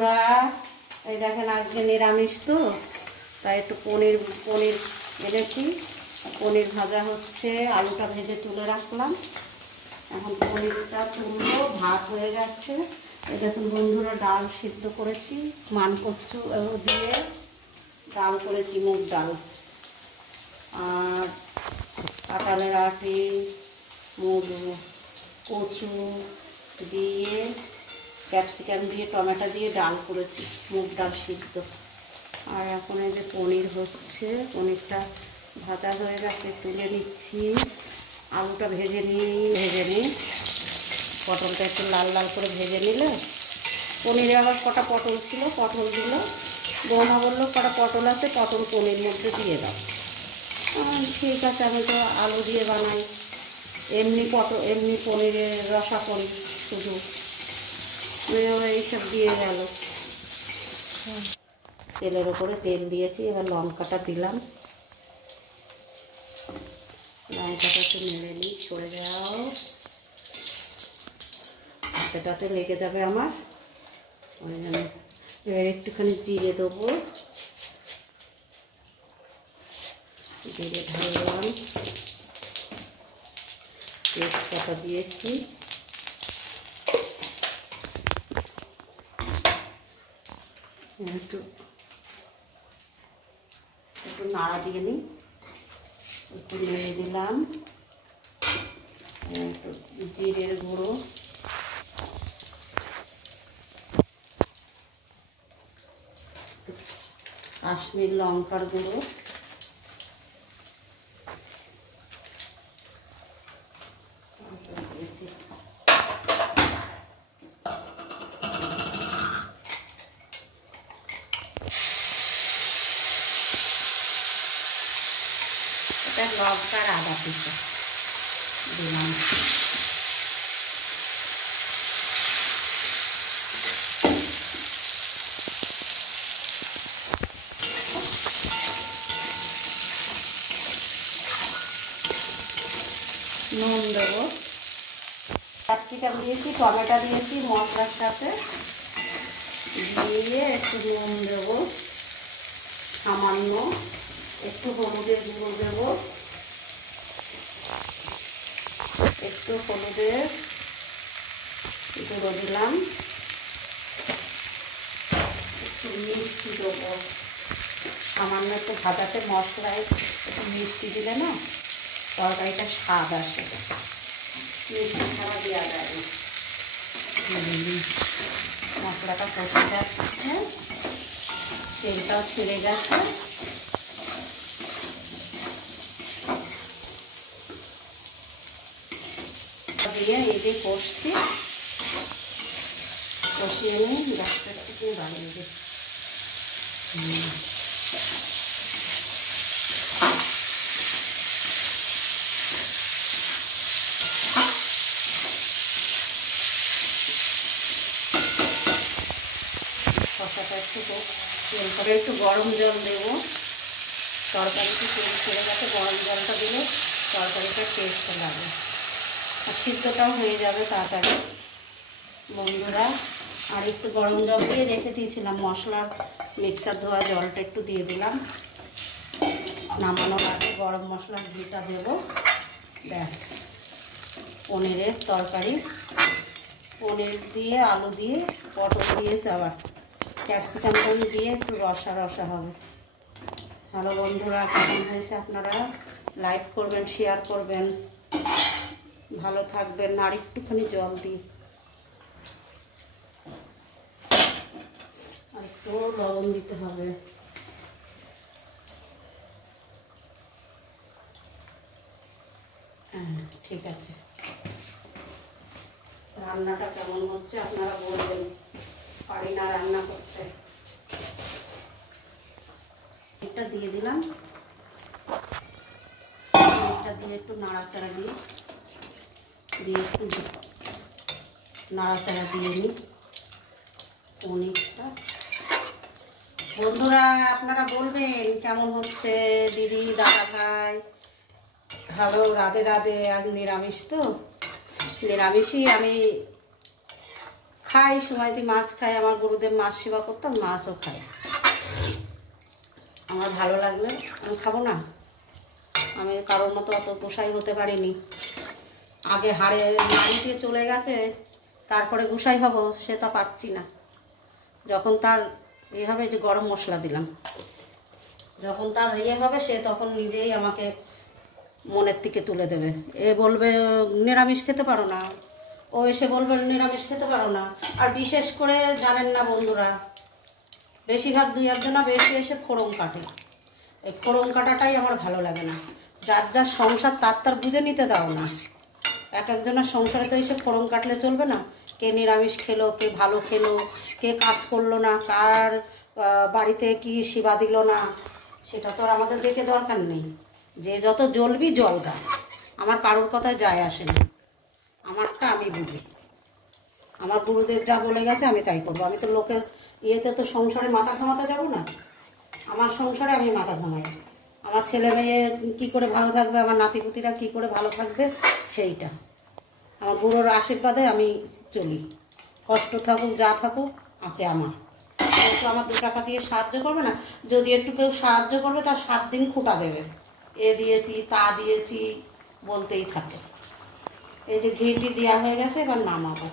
বন্ধুরা, এই দেখেন আজকে নিরামিষ তো, তাই একটু পনির এনেছি। পনির ভাজা হচ্ছে, আলুটা ভেজে তুলে রাখলাম। এখন পনিরটা তুলবো, ভাত হয়ে গেছে। এই দেখুন বন্ধুরা, ডাল সিদ্ধ করেছি, মানকচু দিয়ে ডাল করেছি, মুগ ডাল। আর কাঁঠালের আঁটি, কচু দিয়ে, ক্যাপসিকাম দিয়ে, টমেটো দিয়ে ডাল করেছি, মুগ ডাল সিদ্ধ। আর এখন এই যে পনির হচ্ছে, পনিরটা ভাজা হয়ে গেছে, তুলে নিচ্ছি। আলুটা ভেজে নিই, পটলটা একটু লাল লাল করে ভেজে নিলে। পনিরে আবার কটা পটল ছিল, পটল দিল। বৌমা বললো কটা পটল আছে, পটল পনির মধ্যে দিয়ে দাও। ঠিক আছে, আমি তো আলু দিয়ে বানাই, এমনি পনিরের রসা করি শুধু, এইসব দিয়ে গেল। তেলের ওপরে তেল দিয়েছি, এবার লঙ্কাটা দিলাম। লঙ্কাটা একটু নেড়ে নিই, সরে যাও, হাতেটাতে লেগে যাবে আমার। ওই জন্য একটুখানি জিরে দেবো, জিরে ঢাললাম, তেজপাতা দিয়েছি, একটু নাড়া দিয়ে নিই, একটু নেড়ে দিলাম। একটু জিরের গুঁড়ো, কাশ্মীর লঙ্কার গুঁড়ো, দিয়েছি। এটা লঙ্কার আদা পিসে দিলাম। নুন দেবো, ক্যাপসিকাম দিয়েছি, টমেটো দিয়েছি মশলার সাথে, দিয়ে একটু নুন দেবো সামান্য, একটু হলুদের গুঁড়ো দেবো, একটু হলুদের গুঁড়ো দিলাম, একটু মিষ্টি দেবো সামান্য, একটু ভাজাতে মশলায় একটু মিষ্টি দিলে না তরকারিটা স্বাদ আসে, মিষ্টি ছাড়া দেওয়া যায় না। মশলাটা কষে যাচ্ছে, তেলটাও ছেড়ে গেছে। দিয়ে এই যে কষিয়ে নিই, গ্যাসটা একটু বাড়িয়ে দিই। কষাটা একটু তেল করে একটু গরম জল দেবো, তরকারিতে তেল ছেড়ে গেছে, গরম জলটা দিলে তরকারিটা টেস্ট লাগে, আর সিদ্ধটাও হয়ে যাবে তাড়াতাড়ি বন্ধুরা। আর একটু গরম জল দিয়ে রেখে দিয়েছিলাম, মশলার মিক্সার ধোয়া জলটা একটু দিয়ে দিলাম। নামানোর আগে গরম মশলার ঘিটা দেবো, ব্যাস পনিরের তরকারি। পনির দিয়ে, আলু দিয়ে, পটল দিয়েছে, আবার ক্যাপসিকাম দিয়ে একটু রসা রসা হবে। হ্যালো বন্ধুরা, কেমন হয়েছে? আপনারা লাইক করবেন, শেয়ার করবেন, ভালো থাকবেন। আর একটুখানি জল দিই, আর একটু লবণ দিতে হবে। হ্যাঁ, ঠিক আছে। রান্নাটা কেমন হচ্ছে আপনারা বলবেন, পারি না রান্না করতে। এটা দিয়ে দিলাম, এটা দিয়ে একটু নাড়াচাড়া দিয়ে একটু নাড়াচাড়া দিয়ে নিই পনিরটা। বন্ধুরা আপনারা বলবেন কেমন হচ্ছে, দিদি, দাদা ভাই, ভালো, রাধে রাধে। আজ নিরামিষ তো, নিরামিষই আমি খাই, সময়টি মাছ খাই। আমার গুরুদেব মাছ সেবা করতাম, মাছও খাই। আমার ভালো লাগলে আমি খাবো না? আমি কারোর মতো অত গোসাই হতে পারিনি। আগে হাড়ে নাড়িতে চলে গেছে, তারপরে গোসাই হব, সে তা পারছি না। যখন তার ইয়ে হবে, যে গরম মশলা দিলাম, যখন তার ইয়ে হবে সে তখন নিজেই আমাকে মনের থেকে তুলে দেবে। এ বলবে নিরামিষ খেতে পারো না, ও এসে বলবে নিরামিষ খেতে পারো না। আর বিশেষ করে জানেন না বন্ধুরা, বেশিরভাগ দুই একজনা বেশি এসে ফোড়ন কাটে। এই ফোড়ন কাটাটাই আমার ভালো লাগে না। যার যার সংসার তার বুঝে নিতে দাও না। এক একজনের সংসারে তো এসে ফোড়ন কাটলে চলবে না। কে নিরামিষ খেলো, কে ভালো খেলো, কে কাজ করলো না, কার বাড়িতে কি সেবা দিল না, সেটা তো আর আমাদের দেখে দরকার নেই। যে যত জ্বলবি জলগা, আমার কারোর কথায় যায় আসে না। আমারটা আমি বুঝি। আমার গুরুদেব যা বলে গেছে আমি তাই করবো। আমি তো লোকের ইয়েতে তো সংসারে মাথা ঘামাতে যাবো না। আমার সংসারে আমি মাথা ঘামাই। আমার ছেলে মেয়ে কী করে ভালো থাকবে, আমার নাতিপুতিরা কী করে ভালো থাকবে, সেইটা আমার গুরুর আশীর্বাদে আমি চলি। কষ্ট থাকুক যা থাকুক আছে আমার। তো আমার 2 টাকা দিয়ে সাহায্য করবে না। যদি একটু কেউ সাহায্য করবে তার 7 দিন খুঁটা দেবে, এ দিয়েছি তা দিয়েছি বলতেই থাকে। এই যে ঘিটি দেওয়া হয়ে গেছে, এবার নামাবো।